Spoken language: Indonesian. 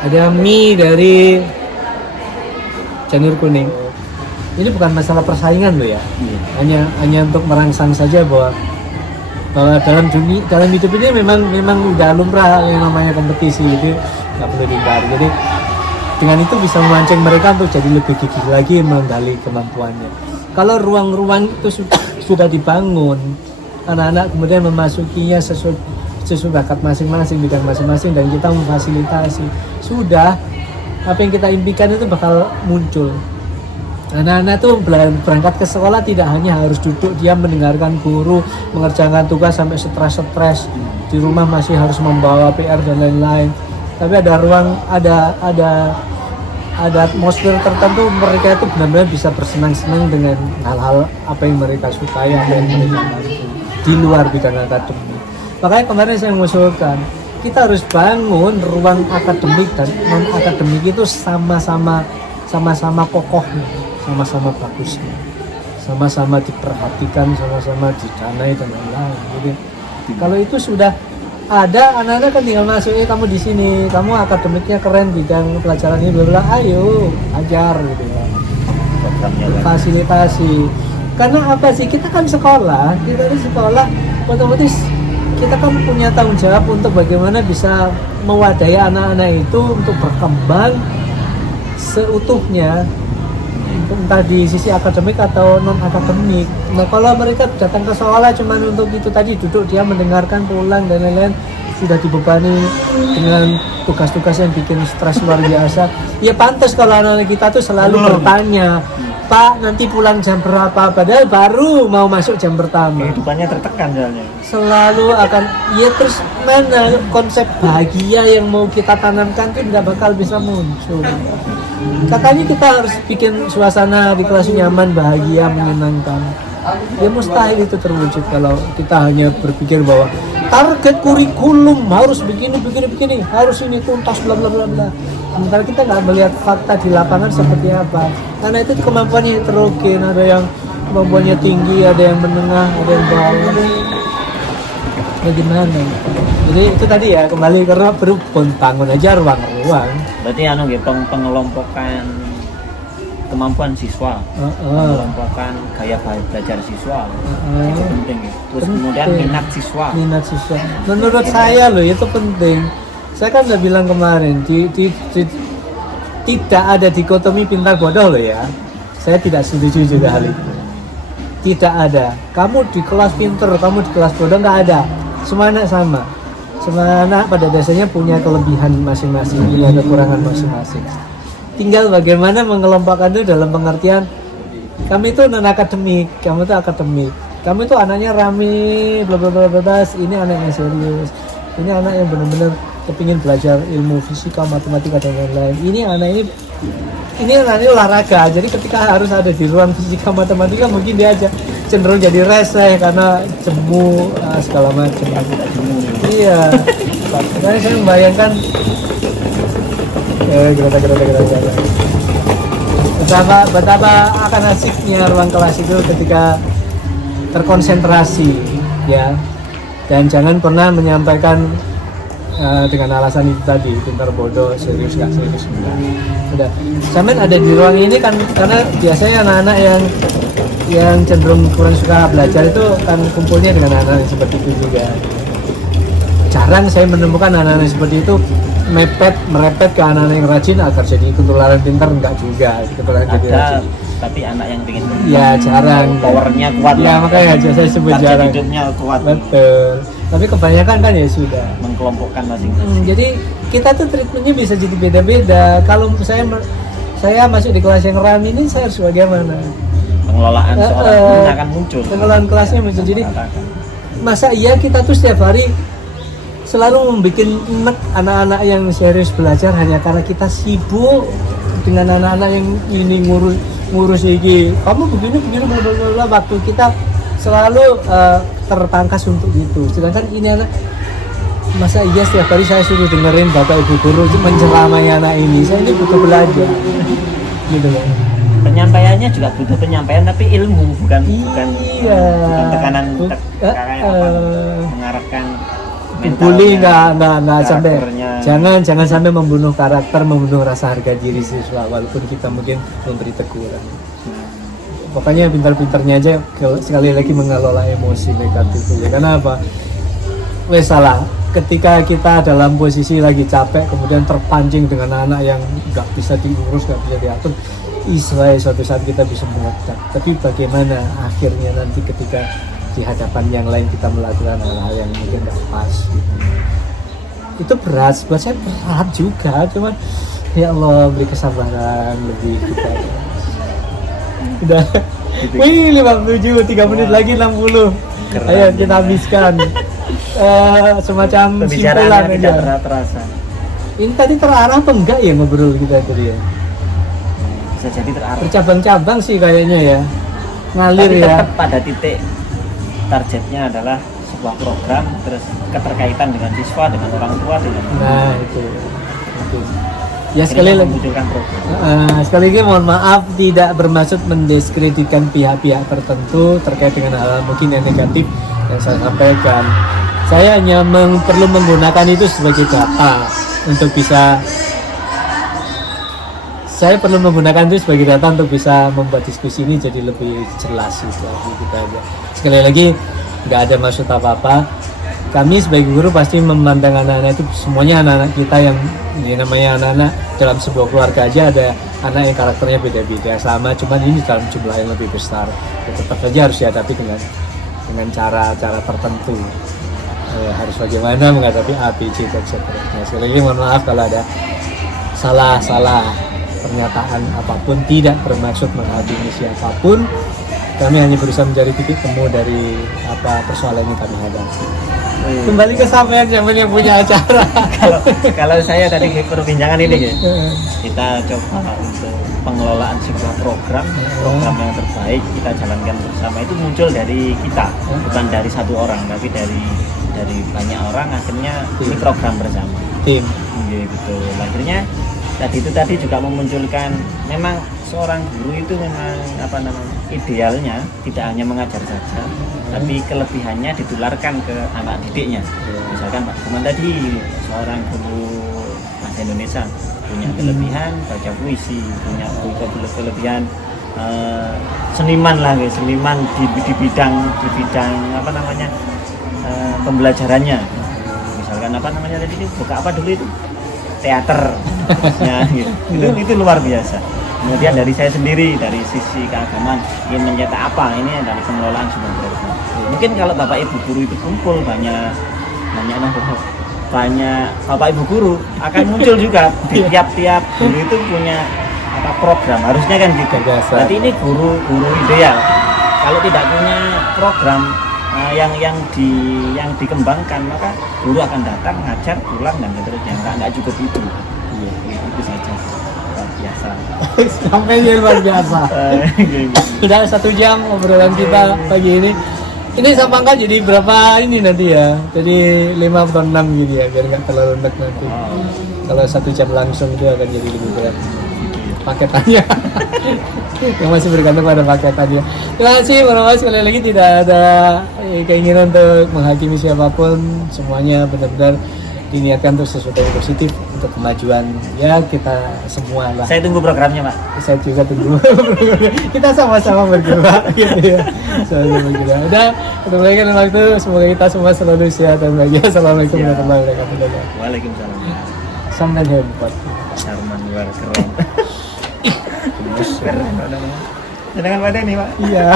ada mie dari Janur Kuning. Ini bukan masalah persaingan loh ya. Hanya untuk merangsang saja bahwa dalam hidup ini memang udah lumrah yang namanya kompetisi, itu nggak perlu dihindari. Jadi dengan itu bisa memancing mereka untuk jadi lebih gigih lagi menggali kemampuannya. Kalau ruang-ruang itu sudah dibangun, anak-anak kemudian memasukinya sesuai bakat masing-masing, bidang masing-masing, dan kita memfasilitasi, sudah apa yang kita impikan itu bakal muncul. Anak-anak tuh berangkat ke sekolah tidak hanya harus duduk diam mendengarkan guru mengerjakan tugas sampai stres, di rumah masih harus membawa PR dan lain-lain. Tapi ada ruang, ada atmosfer tertentu, mereka itu benar-benar bisa bersenang-senang dengan hal-hal apa yang mereka sukai, apa yang mereka mampu di luar bidang akademik. Makanya kemarin saya mengusulkan kita harus bangun ruang akademik dan non akademik itu sama-sama kokohnya, sama-sama bagusnya, sama-sama diperhatikan, sama-sama didanai dan lain-lain. Jadi kalau itu sudah ada, anak-anak kan tinggal masuk, kamu di sini, kamu akademiknya keren, bidang pelajaran ini bla, ayo ajar gitu ya. Fasilitasi. Karena apa sih? Kita kan sekolah, otomatis kita kan punya tanggung jawab untuk bagaimana bisa mewadahi anak-anak itu untuk berkembang seutuhnya, entah di sisi akademik atau non akademik. Nah kalau mereka datang ke sekolah cuma untuk itu tadi, duduk dia mendengarkan pulang dan lain-lain, sudah dibebani dengan tugas-tugas yang bikin stres luar biasa. Ya pantas kalau anak-anak kita tuh selalu bertanya, Pak nanti pulang jam berapa, padahal baru mau masuk jam pertama. Kehidupannya tertekan soalnya. Selalu akan, ya terus mana konsep bahagia yang mau kita tanamkan itu tidak bakal bisa muncul. Katanya kita harus bikin suasana di kelas nyaman, bahagia, menyenangkan. Ya mustahil itu terwujud kalau kita hanya berpikir bahwa target kurikulum harus begini, harus ini tuntas, bla bla bla bla. Sementara kita nggak melihat fakta di lapangan seperti apa. Karena itu kemampuannya heterogen, ada yang kemampuannya tinggi, ada yang menengah, ada yang bawah. Bagaimana? Jadi itu tadi ya, kembali karena perlu bangun aja ruang-ruang. Berarti pengelompokan kemampuan siswa, pengelompokan gaya belajar siswa, itu penting. Terus kemudian minat siswa. Menurut saya loh itu penting. Saya kan udah bilang kemarin, tidak ada dikotomi pintar bodoh loh ya. Saya tidak setuju juga hal itu. Tidak ada. Kamu di kelas pintar, kamu di kelas bodoh, nggak ada. Semua anak sama. Semua anak pada dasarnya punya kelebihan masing-masing, punya kekurangan masing-masing. Tinggal bagaimana mengelompokkan itu dalam pengertian, kami itu non akademik, kamu itu akademik. Kamu itu anaknya rame, bla bla bla bla, ini anak yang serius. Ini anak yang benar-benar kepingin belajar ilmu fisika, matematika dan lain-lain. Ini anak ini olahraga. Jadi ketika harus ada di ruang fisika matematika, mungkin dia aja cenderung jadi rese karena jemu segala macam. Iya. Makanya saya membayangkan betapa akan asiknya ruang kelas itu ketika terkonsentrasi ya, dan jangan pernah menyampaikan dengan alasan itu tadi, pintar bodoh, serius gak serius, udah. Zaman ada di ruang ini kan karena biasanya anak-anak yang cenderung kurang suka belajar itu kan kumpulnya dengan anak-anak yang seperti itu juga. Jarang saya menemukan anak-anak seperti itu merepet ke anak-anak yang rajin agar jadi ketularan pintar, enggak juga. Ketularan jadi rajin. Tapi anak yang pengen ya jarang, powernya kuat ya, makanya aja saya sebut jarang. Hidupnya kuat. Betul. Tapi kebanyakan kan ya sudah mengkelompokkan masing-masing. Jadi kita tuh treatmentnya bisa jadi beda-beda. Kalau saya masuk di kelas yang rame ini, saya harus bagaimana? Pengelolaan seorang guru akan muncul. Pengelolaan kelasnya muncul. Jadi masa iya kita tuh setiap hari selalu membuat enek anak-anak yang serius belajar hanya karena kita sibuk dengan anak-anak yang ini ngurus iki. Kamu begini bla bla bla, waktu kita selalu terpangkas untuk itu. Sedangkan ini anak, masa iya setiap hari saya suruh dengerin bapak ibu guru menceramai anak ini. Saya ini butuh belajar gitu loh. Penyampaiannya juga butuh penyampaian tapi ilmu, bukan tekanan mengarahkan bully nggak sampai, karakternya. jangan sampai membunuh karakter, membunuh rasa harga diri siswa walaupun kita mungkin memberi teguran. Pokoknya pintar-pintarnya aja sekali lagi mengelola emosi negatif ya. Karena apa? Wes salah ketika kita dalam posisi lagi capek kemudian terpancing dengan anak yang nggak bisa diurus, nggak bisa diatur, suatu saat kita bisa meledak. Tapi bagaimana akhirnya nanti ketika di hadapan yang lain kita melakukan hal-hal yang mungkin nggak pas gitu. Itu berat, buat saya berat juga, cuman ya Allah beri kesabaran lebih kita. Udah ini 57, 3 menit lagi 60. Keren. Ayo kita habiskan. Semacam simpulan Pembicaraannya aja. tidak terasa. Ini tadi terarah apa enggak ya ngobrol kita tadi ya? Bisa jadi terarah. Bercabang-cabang sih kayaknya ya. Ngalir Tapi ya. tetap pada titik targetnya adalah sebuah program, terus keterkaitan dengan siswa, dengan orang tua, dengan Nah itu. Ya sekali akhirnya lagi. memunculkan program. Sekali lagi mohon maaf tidak bermaksud mendiskreditkan pihak-pihak tertentu terkait dengan hal mungkin yang negatif yang saya sampaikan. Saya hanya perlu menggunakan itu sebagai data untuk bisa membuat diskusi ini jadi lebih jelas gitu aja. Sekali lagi nggak ada maksud apa-apa. Kami sebagai guru pasti memandang anak-anak itu semuanya anak-anak kita yang ini namanya anak-anak dalam sebuah keluarga aja ada anak yang karakternya beda-beda sama, cuman ini dalam jumlah yang lebih besar. Ya, tetap saja harus dihadapi dengan cara-cara tertentu. Harus bagaimana menghadapi A, B, C, dan seterusnya. Sekali lagi mohon maaf kalau ada salah pernyataan apapun, tidak bermaksud menghakimi siapapun. Kami hanya berusaha mencari titik temu dari apa persoalan yang kami hadapi. Kembali ke sampean yang punya acara. Kalau saya tadi perbincangan ini ya, kita coba untuk pengelolaan sebuah program yang terbaik kita jalankan bersama, itu muncul dari kita, bukan dari satu orang, tapi dari banyak orang. Akhirnya ini program bersama Tim. Iya betul. Akhirnya tadi juga memunculkan, memang seorang guru itu memang idealnya tidak hanya mengajar saja, tapi kelebihannya ditularkan ke anak didiknya. Misalkan Pak Teman tadi seorang guru bahasa Indonesia punya kelebihan baca puisi, punya kelebihan seniman di bidang pembelajarannya. Misalkan tadi buka apa dulu itu teater ya, gitu. itu luar biasa. Kemudian dari saya sendiri, dari sisi keagamaan ingin mencetak apa, ini dari pengelolaan sebuah program. Mungkin kalau Bapak Ibu guru itu kumpul banyak Bapak Ibu guru akan muncul juga di tiap guru itu punya program, harusnya kan gitu. Berarti ini guru ideal. Kalau tidak punya program yang dikembangkan, maka guru akan datang ngajar pulang dan seterusnya, nggak cukup itu. Itu saja. Biasa. Sampai luar biasa. Sudah 1 jam obrolan kita pagi ini. Ini Sampangka jadi berapa ini nanti ya? Jadi 5 atau 6 gitu ya, biar nggak terlalu enak nanti. Kalau 1 jam langsung itu akan jadi lebih berat paketannya. Yang masih bergantung pada paketannya. Terima kasih, sekali lagi tidak ada keinginan untuk menghakimi siapapun. Semuanya benar-benar diniatkan untuk sesuatu yang positif untuk kemajuan ya kita semua lah. Saya tunggu programnya Pak. Saya juga tunggu. Kita sama-sama bergerak gitu ya. Sama-sama bergerak. Udah, ketemu lagi dalam waktu. Semoga kita semua selalu sehat dan bahagia. Assalamualaikum warahmatullahi wabarakatuh. Waalaikumsalam. Sampai hebat. Sarman luar keren. Keren. Sedangkan Pak Denny Pak. Iya.